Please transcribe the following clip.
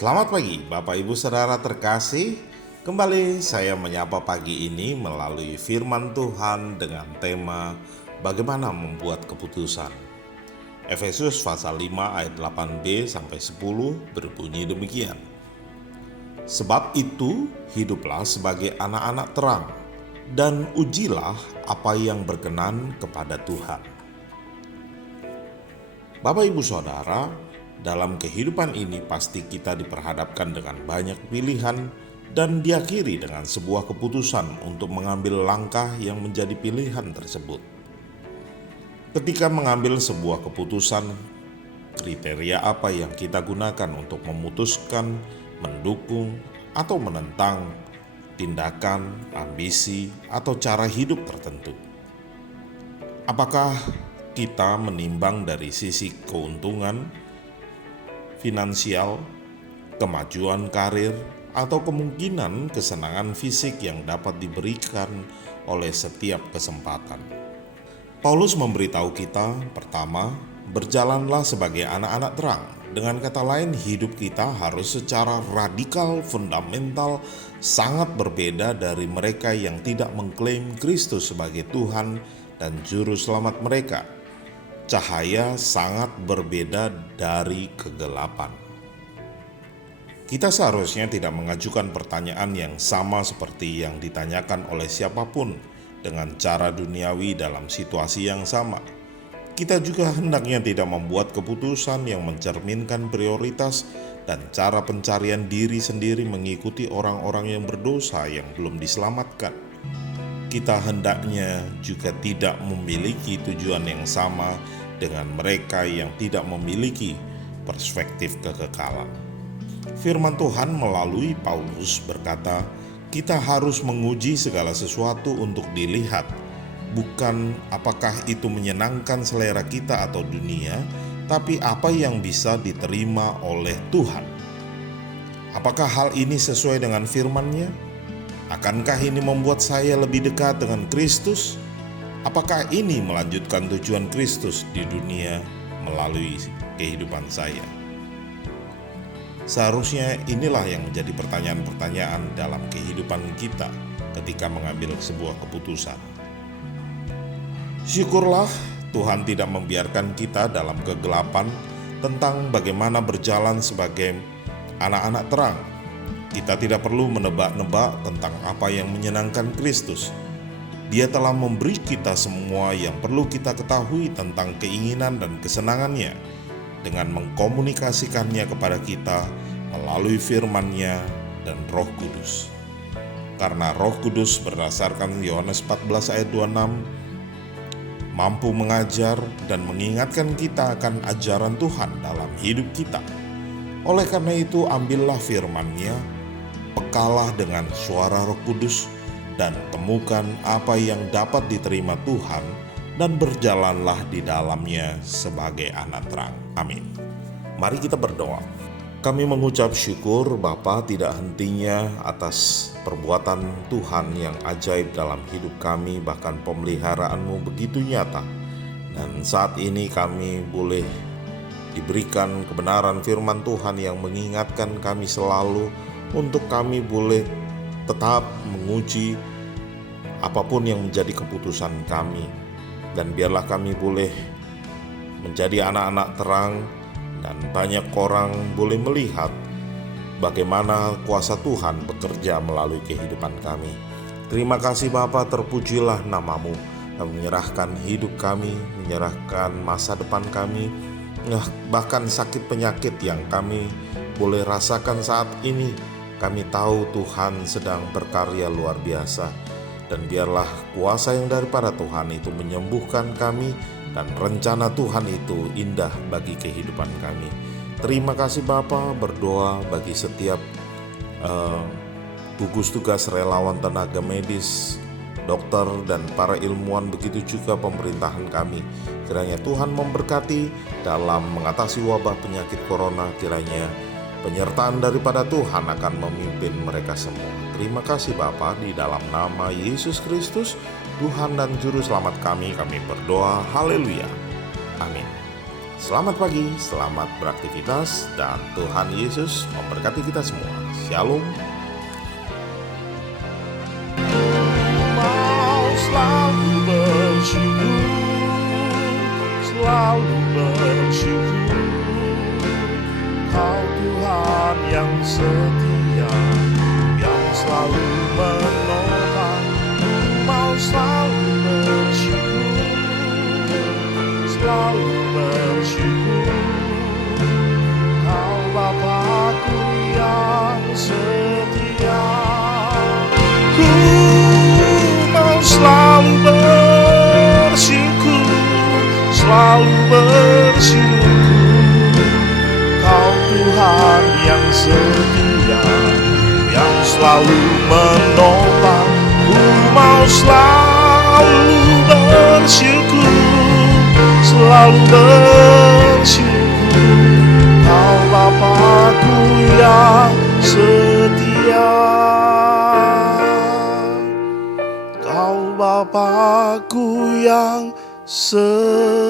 Selamat pagi Bapak Ibu Saudara terkasih. Kembali saya menyapa pagi ini melalui firman Tuhan dengan tema bagaimana membuat keputusan. Efesus pasal 5 ayat 8b sampai 10 berbunyi demikian. Sebab itu hiduplah sebagai anak-anak terang dan ujilah apa yang berkenan kepada Tuhan. Bapak Ibu Saudara, dalam kehidupan ini pasti kita diperhadapkan dengan banyak pilihan dan diakhiri dengan sebuah keputusan untuk mengambil langkah yang menjadi pilihan tersebut. Ketika mengambil sebuah keputusan, kriteria apa yang kita gunakan untuk memutuskan, mendukung, atau menentang tindakan, ambisi, atau cara hidup tertentu? Apakah kita menimbang dari sisi keuntungan, finansial, kemajuan karir, atau kemungkinan kesenangan fisik yang dapat diberikan oleh setiap kesempatan? Paulus memberitahu kita, pertama, berjalanlah sebagai anak-anak terang. Dengan kata lain, hidup kita harus secara radikal, fundamental, sangat berbeda dari mereka yang tidak mengklaim Kristus sebagai Tuhan dan Juru Selamat mereka. Cahaya sangat berbeda dari kegelapan. Kita seharusnya tidak mengajukan pertanyaan yang sama seperti yang ditanyakan oleh siapapun dengan cara duniawi dalam situasi yang sama. Kita juga hendaknya tidak membuat keputusan yang mencerminkan prioritas dan cara pencarian diri sendiri mengikuti orang-orang yang berdosa yang belum diselamatkan. Kita hendaknya juga tidak memiliki tujuan yang sama dengan mereka yang tidak memiliki perspektif kekekalan. Firman Tuhan melalui Paulus berkata, kita harus menguji segala sesuatu untuk dilihat, bukan apakah itu menyenangkan selera kita atau dunia, tapi apa yang bisa diterima oleh Tuhan. Apakah hal ini sesuai dengan firman-Nya? Akankah ini membuat saya lebih dekat dengan Kristus? Apakah ini melanjutkan tujuan Kristus di dunia melalui kehidupan saya? Seharusnya inilah yang menjadi pertanyaan-pertanyaan dalam kehidupan kita ketika mengambil sebuah keputusan. Syukurlah Tuhan tidak membiarkan kita dalam kegelapan tentang bagaimana berjalan sebagai anak-anak terang. Kita tidak perlu menebak-nebak tentang apa yang menyenangkan Kristus. Dia telah memberi kita semua yang perlu kita ketahui tentang keinginan dan kesenangannya dengan mengkomunikasikannya kepada kita melalui firman-Nya dan Roh Kudus. Karena Roh Kudus berdasarkan Yohanes 14 ayat 26 mampu mengajar dan mengingatkan kita akan ajaran Tuhan dalam hidup kita. Oleh karena itu, ambillah firman-Nya, pekalah dengan suara Roh Kudus, dan temukan apa yang dapat diterima Tuhan dan berjalanlah di dalamnya sebagai anak terang. Amin. Mari kita berdoa. Kami mengucap syukur Bapa tidak hentinya atas perbuatan Tuhan yang ajaib dalam hidup kami, bahkan pemeliharaan-Mu begitu nyata. Dan saat ini kami boleh diberikan kebenaran firman Tuhan yang mengingatkan kami selalu untuk kami boleh tetap menguji apapun yang menjadi keputusan kami. Dan biarlah kami boleh menjadi anak-anak terang dan banyak orang boleh melihat bagaimana kuasa Tuhan bekerja melalui kehidupan kami. Terima kasih Bapa, terpujilah nama-Mu. Kami menyerahkan hidup kami, menyerahkan masa depan kami, bahkan sakit penyakit yang kami boleh rasakan saat ini. Kami tahu Tuhan sedang berkarya luar biasa. Dan biarlah kuasa yang daripada Tuhan itu menyembuhkan kami, dan rencana Tuhan itu indah bagi kehidupan kami. Terima kasih Bapa, berdoa bagi setiap gugus tugas relawan tenaga medis, dokter, dan para ilmuwan, begitu juga pemerintahan kami. Kiranya Tuhan memberkati dalam mengatasi wabah penyakit corona. Kiranya penyertaan daripada Tuhan akan memimpin mereka semua. Terima kasih Bapa, di dalam nama Yesus Kristus, Tuhan dan Juru Selamat kami berdoa. Haleluya. Amin. Selamat pagi, selamat beraktivitas, dan Tuhan Yesus memberkati kita semua. Shalom. Mau selalu bersyukur, selalu bersyukur. Kau Tuhan yang setia, yang selalu menopang. Mau selalu bersyukur, selalu bersyukur. Kau Bapa-Ku yang setia. Ku mau selalu bersyukur, selalu bersyukur. Kau Tuhan yang setia, yang selalu menopang. Ku mau selalu bersyukur, selalu bersyukur. Kau Bapa-Ku yang setia. Kau Bapa-Ku yang setia.